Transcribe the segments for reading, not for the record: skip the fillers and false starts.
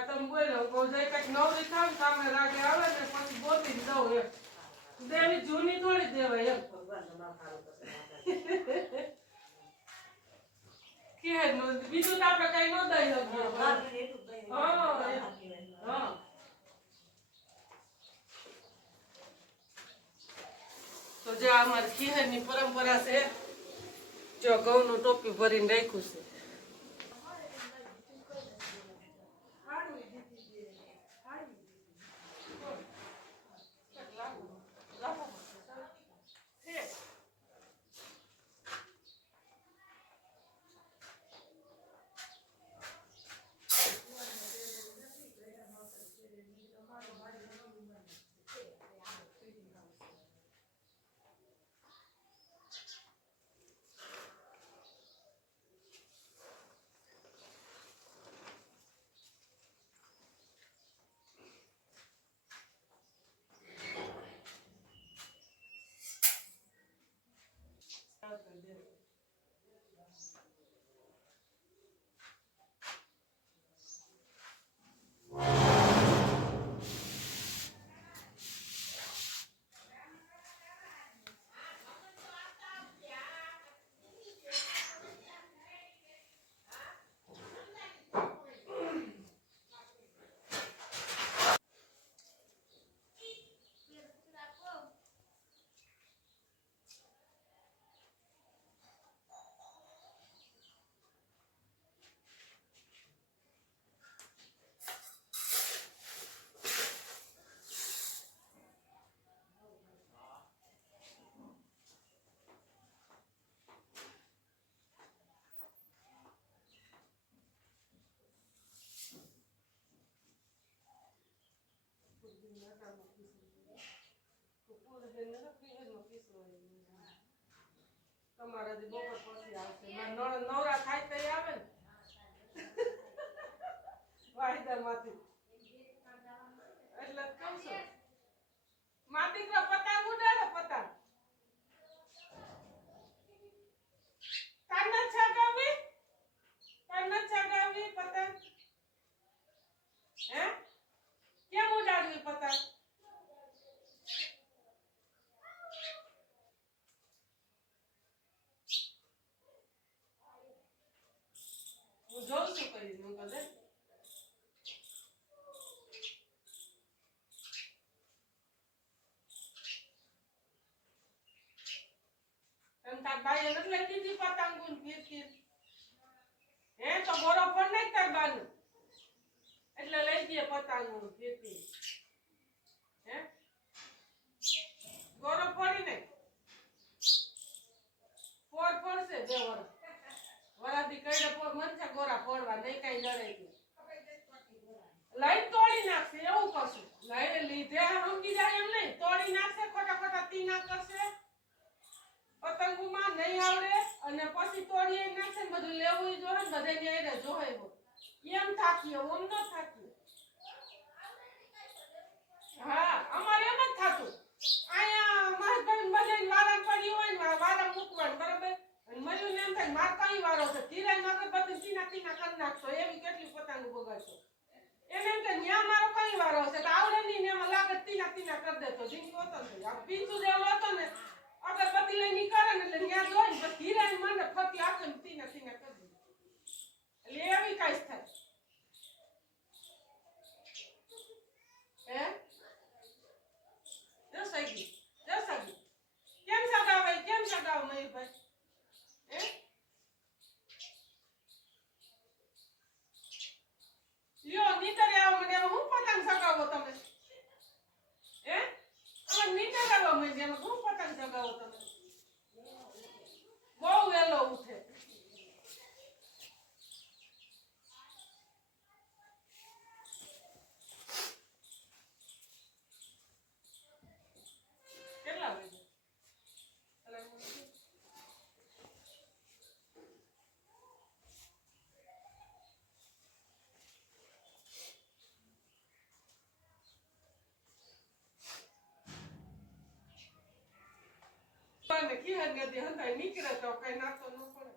તમે બોલો કહું જાય કઈક નવરી થાવ સામે રાગે આવે ને પછી બોતી દઉં એમ દેવી જૂની થોડી દેવાય એમ બીજું તો આપણે કઈ ન દઈ શકીએ તો જે અમારી ખીહરની પરંપરા છે જો ઘઉંનું ટોપી ભરીને રાખ્યું છે તમારા જે બપોર પછી આવશે નવરા થાય તો આવે ને વાયદામાંથી એટલે કહું છું માટી પર પતંગ ઉડાડે પતંગ કાન છગાવી પતંગ હે કેમ ઉડાડવી પતંગ હું જોઉં છું કરી હું બધે તાર ભાઈ નથી લઈ દીધી પતંગ ફીરકી હે તો બોરો ફોન નહીં તાર બાનું એટલે લઈ દે પતંગ ફીરકી હે બોરો ફોડી નહીં ફોડશે બે વરાથી કઈ મન છે ગોરા ફોડવા નહીં કઈ લડાઈ લઈ તોડી નાખશે એવું કશું લઈ લીધે સમજી જાય એમ નહીં તોડી નાખશે ખોટા ખોટા તીના કરશે પતંગમાં નહીં આવડે અને પછી તોડી નાખશે ને બધું લેવું જોઈએ ને બધાને આરે જોહેવો એમ થાકીએ ઓમ ન થાકીએ હા અમારે એમ જ થાતું આયા મહેશભાઈ બધાને વારા પડી હોય ને વારા મૂકવાનું બરાબર અને મયુને એમ થાય માર કઈ વારો છે ધીરે નગર બધું તીના કરી નાખતો એવી કેટલી પતંગ બગાડતો એને એમ કે ન્યા મારો કઈ વારો છે તો આવડે નહીં ને એમાં લાગે તીના કરી દેતો જિંદગી હોતો ને આ પીછું જેવો હતો ને આપણે પતિ લઈ નીકળે ને એટલે ન્યા જોઈ ને પછી ધીરે મને ફરતી આખે તીના કરી દે એટલે એવી કાંઈ થાય હે જસાગી કેમ સગાવે મયુરભાઈ હે લ્યો નીતરે આવો મને હું પતંગ સગાવો તમે હે અમે નીતરે આવો મને હું પતંગ સગાવો તમે બહુ વેલો ઉઠે કેટલા વાગે ને કી હે નદી હંતાઈ નીકળે તો કઈ નાખતો ન પડે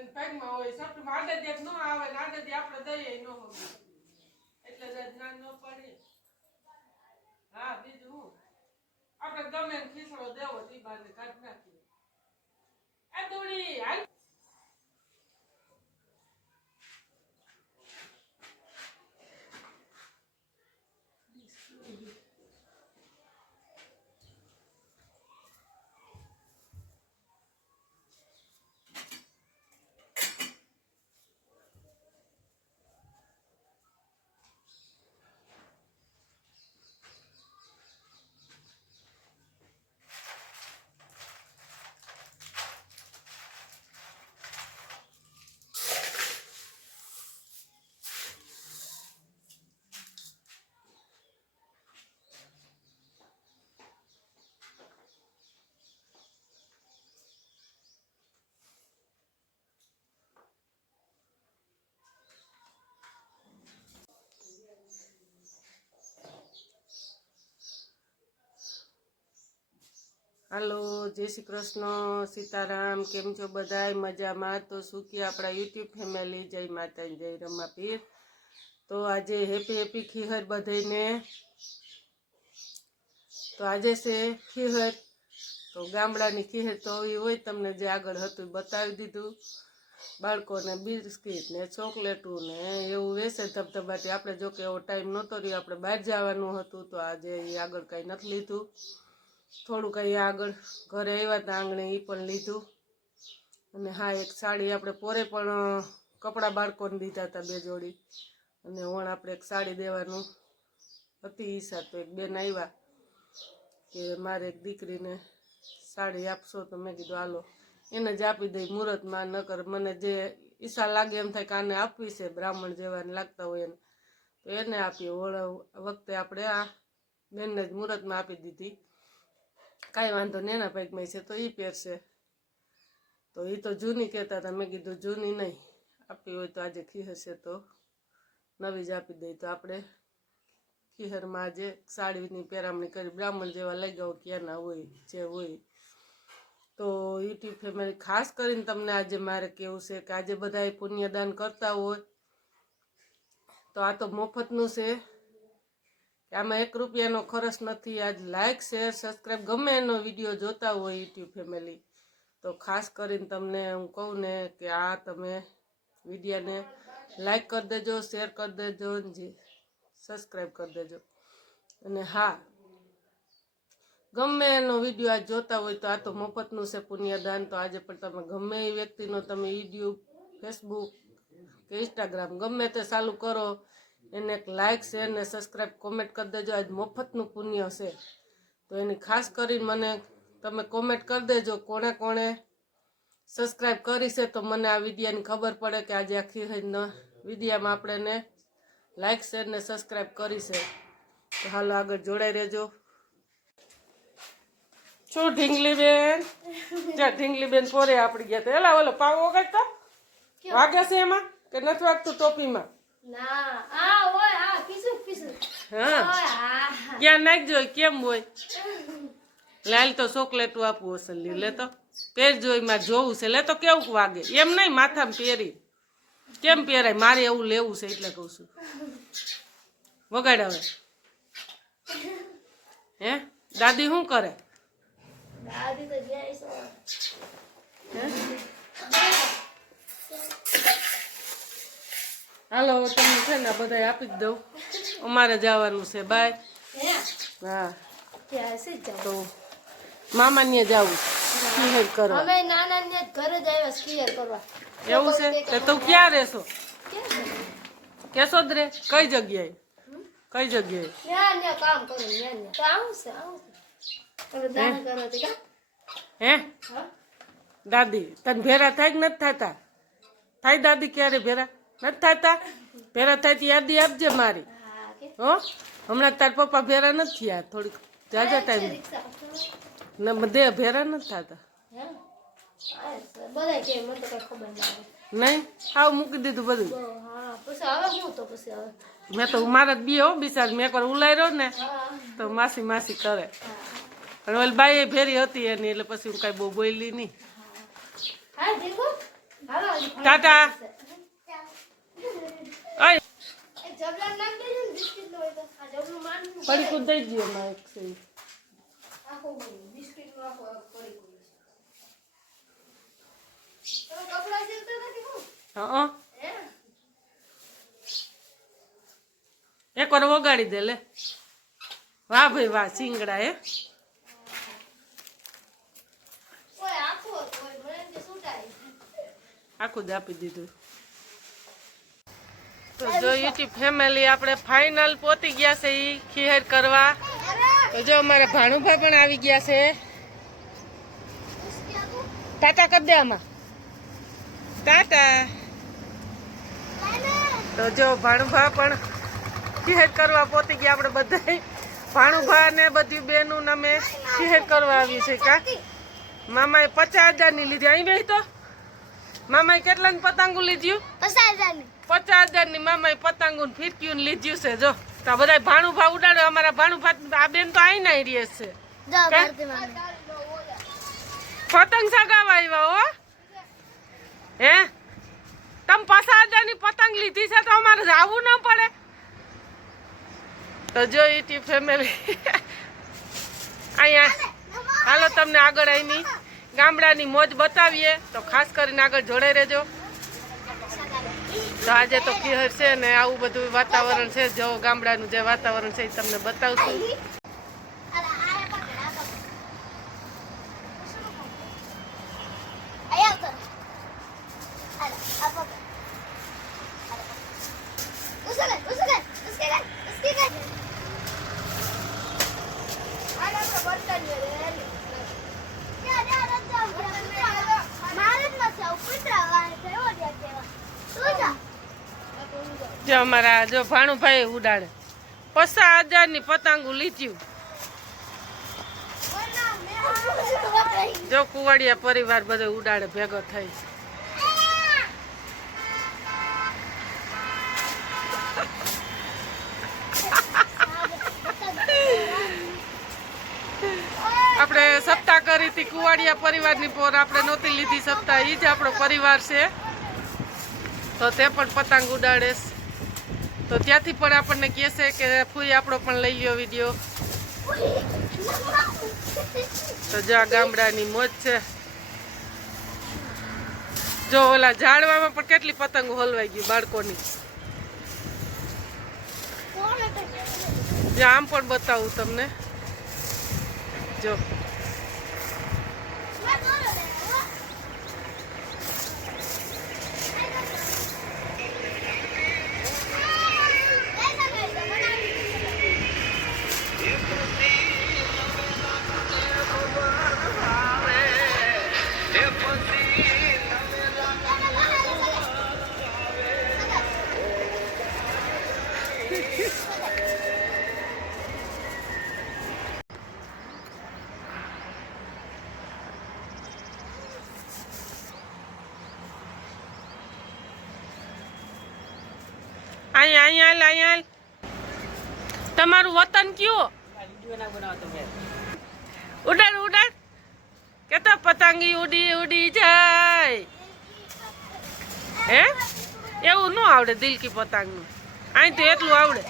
અને પેટમાં હોય સપનું આડે દે ન આવે ને આડે દે આપણે દઈએ ન હોય એટલે જ્ઞાન ન પડે. હા બીજું હું આપણે ગમે ને ખીસડો દેવો તી બાને કાઢી નાખીએ. એ દોડી હાલ. હાલો જય શ્રી કૃષ્ણ સીતારામ. કેમ છો બધાય? મજામાં? તો સુખી આપણા યુટ્યુબ ફેમિલી. જય માતાજી, જય રમાપીર. તો આજે હેપી ખીહર બધાને. તો આજે છે ખીહર. તો ગામડાની ખીહર તો આવી હોય, તમને જે આગળ હતું બતાવી દીધું. બાળકોને બિસ્કીટ ને ચોકલેટું ને એવું વેસે ધબધબાટી. આપણે જો કે એવો ટાઈમ નહોતો રહ્યો, આપણે બહાર જવાનું હતું તો આજે આગળ કાંઈ નથી લીધું. થોડુંક અહીંયા આગળ ઘરે આવ્યા હતા આંગણે એ પણ લીધું. અને હા એક સાડી આપણે પોરે પણ કપડાં બાળકોને દીધા હતા 2 જોડી. અને વણ આપણે એક સાડી દેવાનું હતી ઈચ્છા. તો એક બેન આવ્યા કે મારે એક દીકરીને સાડી આપશો, તો મેં કીધું હાલો એને જ આપી દઈ મુહૂર્તમાં. નકર મને જે ઈચ્છા લાગે એમ થાય કે આને આપવી છે, બ્રાહ્મણ જેવાને લાગતા હોય એને, તો એને આપીએ. વખતે આપણે આ બેનને જ મુહૂર્તમાં આપી દીધી. કાંઈ વાંધો ને એના પૈકમાં છે તો એ પહેરશે. તો એ તો જૂની કહેતા હતા. મેં કીધું જૂની નહીં, આપી હોય તો આજે ખીહર છે તો નવી જ આપી દઈ. તો આપણે ખીહરમાં આજે સાડીની પહેરામણી કરી, બ્રાહ્મણ જેવા લઈ ગયો ક્યાંના હોય જે હોય. તો યુટ્યુબ ફેમિલી ખાસ કરીને તમને આજે મારે કેવું છે કે આજે બધા પુણ્યદાન કરતા હોય તો આ તો મફતનું છે. આમાં 1 રૂપિયાનો ખર્ચ નથી. આજ લાઇક શેર સબસ્ક્રાઈબ ગમે એનો વિડીયો જોતા હોય યુટ્યુબ ફેમિલી, તો ખાસ કરીને તમને હું કહું ને કે આ તમે વિડીયાને લાઇક કરી દેજો, શેર કરી દેજો, સબસ્ક્રાઈબ કરી દેજો. અને હા ગમે એનો વિડીયો આજ જોતા હોય તો આ તો મફતનું છે પુણ્યદાન. તો આજે પણ તમે ગમે એ વ્યક્તિનો તમે યુટ્યુબ, ફેસબુક કે ઇન્સ્ટાગ્રામ ગમે તે ચાલુ કરો, એને એક લાઇક શેર ને સબસ્ક્રાઈબ કોમેન્ટ કરી દેજો. આજ મફતનું પુણ્ય છે. તો એની ખાસ કરીને મને તમે કોમેન્ટ કરી દેજો કોણે કોણે સબસ્ક્રાઈબ કરી છે, તો મને આ વિડીયાની ખબર પડે કે આજે આખી વિડીયામાં આપણે એને લાઇક શેર ને સબસ્ક્રાઈબ કરી છે. તો હાલો આગળ જોડાઈ રહેજો. શું ઢીંગલી બેન? જા ઢીંગલી બેન પોરે આપડી ગયા તો એલા ઓલો પાવો વગાડતો વાગે છે એમાં કે નથી વાગતું ટોપીમાં? ક્યાં નાખજો કેમ હોય? લાલ તો ચોકલેટું આપવું હશે. લેતો પહેરજો, એમાં જોવું છે. લેતો કેવું વાગે એમ નહીં, માથામાં પહેરી કેમ પહેરાય? મારે એવું લેવું છે એટલે કહું છું. વગાડ હવે. હે દાદી શું કરે? હાલો તમને છે ને બધા આપી જ દઉં, અમારે જવાનું છે. બાય. હા તો મામા ને જવું ખીહર કરવા. અમે નાના ને ઘરે જ આવ્યા ખીહર કરવા. એવું છે? તો તું ક્યાં રહેશો? કેશોદ રે? કઈ જગ્યાએ? કઈ જગ્યાએ? ત્યાં કામ કરું ત્યાં. તો આવું છે હે દાદી તને ભેરા થાય કે નથી થતા? થાય દાદી? ક્યારે ભેરા નથી થતા? ભેરા થાય તો યાદી આપજે મારી. હો હમણાં તાર પપ્પા ભેરા નથી થયા, થોડીક જાજા ટાઈમ દે. ભેરા નથી થતા નહીં? હાવ મૂકી દીધું બધું. મેં તો મારા જ બી હો બિચાર મેં એકવાર ઉલાર્યો ને તો માસી માસી કરે. અને ઓલી બાઈ ભેરી હતી એની એટલે પછી હું કાંઈ બહુ બોલી નહીં. ટાટા ઓય એક જબલા નામ દેજો ને બિસ્કિટ નો હોય તો આ જબલું માનનું પડી કુદ દઈ દયો માં એક છે આખો બિસ્કિટ નો આખો પડી ગયો તો કપડા સીલતા નથી હું હા હે એક વાર વગાડી દે લે વાહ ભાઈ વાહ સિંગડા હે કોઈ આખો કોઈ મને કે સુટાઈ આખું જ આપી દીધું તો જો યુટ્યુબ ફેમિલી આપણે ફાઇનલ પહોંચી ગયા છે ઈ ખીહેર કરવા તો જો અમારા ભાણુભા પણ આવી ગયા છે ટાટા કરી દે આમાં ટાટા તો જો ભાણુભા પણ ખીહેર કરવા પહોંચી ગયા આપણે બધા ભાણુભા ને બધી બેનું ને અમે ખીહેર કરવા આવી છે કા મામાએ 50,000 ની લીધી અહીં બેસી તો મામાએ કેટલાની પતંગો લીધ્યું 50,000 ની 50,000 ની મામાએ પતંગો ને ફીરકીયું લીધ્યું છે જો તો બધા ભાણુભા ઉડાડો અમારા ભાણુભા આ બેન તો અહીં ના રહે છે જા ભારતી મામી પતંગ સગાવા આવ્યા હો હે તમે 50,000 ની પતંગ લીધી છે તો અમારે જવું ન પડે તો જો યુટ્યુબ ફેમિલી અહીંયા હાલો તમને આગળ આવીની ગામડાની મોજ બતાવીએ તો ખાસ કરીને આગળ જોડે રહેજો તો આજે તો ખીહર છે ને આવું બધું વાતાવરણ છે જો ગામડાનું જે વાતાવરણ છે એ તમને બતાવશું જો અમારા જો ભાણુભાઈ ઉડાડે 50,000 ની પતંગો લીધ્યું જો કુવાડિયા પરિવાર બધો ઉડાડે ભેગો થઈ આપણે સપ્તાહ કરી હતી કુવાડિયા પરિવારની પોર આપણે નહોતી લીધી સપ્તાહ એ જ આપણો પરિવાર છે તો તે પણ પતંગ ઉડાડે તો ત્યાંથી પણ આપણને કહેશે કે ફૂઈ આપણો પણ લઈ ગયો વિડીયો તો જો આ ગામડાની મોજ છે જો ઓલા ઝાડવામાં પણ કેટલી પતંગો હલવાઈ ગઈ બાળકોની જો આમ પણ બતાવું તમને જો અહીંયા તમારું વતન કયું ઉડાડ ઉડાડ કેતો પતંગી ઉડી ઉડી જાય હે એવું ન આવડે દિલકી પતંગ નું અહીં તો એટલું આવડે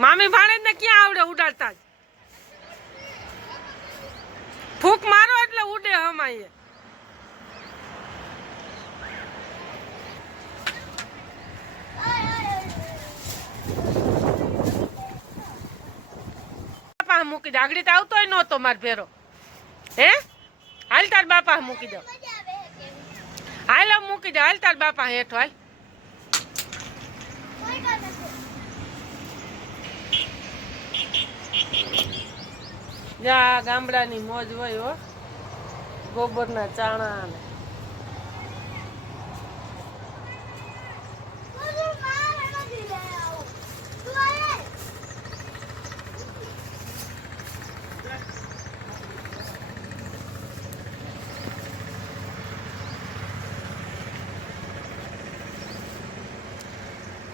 મામી ભાણે ને ક્યાં આવડે ઉડાડતા ફૂક મારો એટલે ઉડે હમાય બાપા મૂકી દે આગળ તો આવતો નહોતો માર ભેરો હે હાલ તાર બાપા મૂકી દો હાલ મૂકી દે હાલ તાર બાપા હેઠો હાલ જ્યાં ગામડાની મોજ હોય હો, ગોબરના ચાણા ને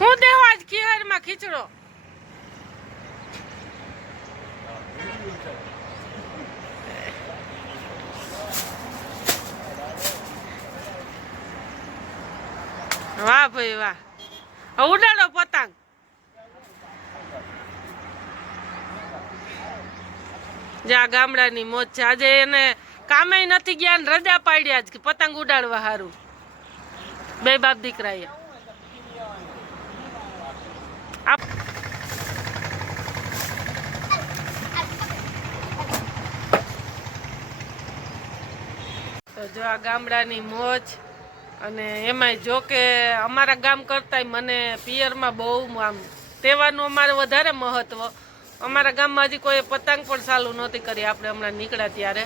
હું દેવો આજ ખીહરમાં ખીચડો. વાહ ભાઈ વાહ, હવે ઉડાડો પતંગ. જ્યાં ગામડાની મોજ છે. આજે એને કામે નથી ગયા ને રજા પાડ્યા જ કે પતંગ ઉડાડવા હારું બે બાપ દીકરાએ. તો જો આ ગામડાની મોજ. અને એમાંય જો કે અમારા ગામ કરતાંય મને પિયરમાં બહુ આમ તહેવારનું અમારે વધારે મહત્વ. અમારા ગામમાં હજી કોઈ પતંગ પણ ચાલુ નહોતી કરી આપણે હમણાં નીકળ્યા ત્યારે.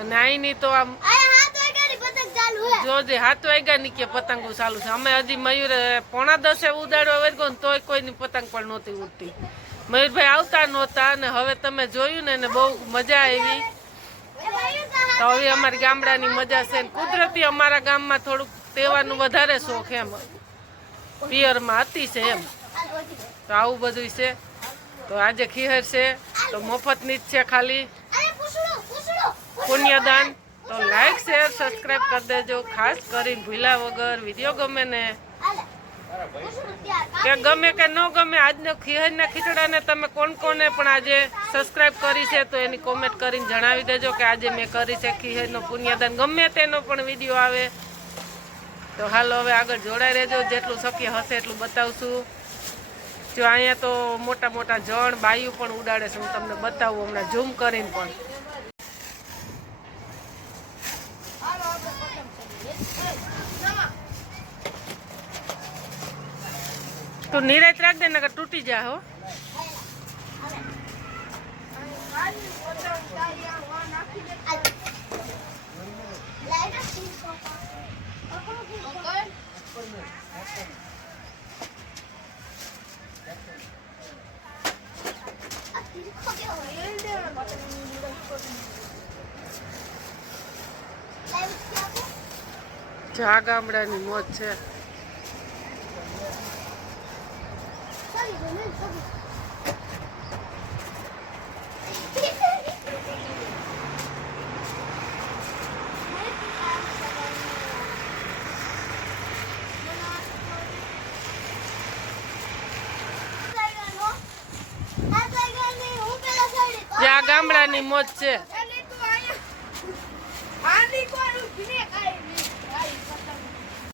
અને અહીંની તો આમ જોજે 7 વાગ્યાની કે પતંગો ચાલુ છે. અમે હજી મયુર 9:45 ઉડાડવા વર્ગો ને તોય કોઈની પતંગ પણ નહોતી ઉડતી. મયુરભાઈ આવતા નહોતા અને હવે તમે જોયું ને બહુ મજા આવી. તો હવે અમારી ગામડાની મજા છે. કુદરતી અમારા ગામમાં થોડુંક તહેવારનું વધારે શોખ એમ પિયરમાં હતી છે એમ. તો આવું બધું છે. તો આજે ખીહર છે તો મફતની જ છે ખાલી પુણ્યદાન. તો લાઈક શેર સબસ્ક્રાઈબ કરી દેજો. ખાસ કરીને ભૂલ્યા વગર. વિડીયો ગમે ને કે ગમે કે ન ગમે આજનો ખીહરના ખીચડાને તમે કોણ કોને પણ આજે સબસ્ક્રાઈબ કરી છે તો એની કોમેન્ટ કરીને જણાવી દેજો કે આજે મેં કરી છે ખીહરનો પુણ્યદાન. ગમે તેનો પણ વિડીયો આવે તો હાલો હવે આગળ જોડાઈ રહેજો. જેટલું શક્ય હશે એટલું બતાવશું. જો અહીંયા તો મોટા મોટા જણ બાયું પણ ઉડાડે છે. હું તમને બતાવું હમણાં ઝૂમ કરીને પણ. તો નિરાત રાખ દે નકર તૂટી જા હો. જા ગામડાની મોજ છે. જ્યાં ગામડાની મોજ છે.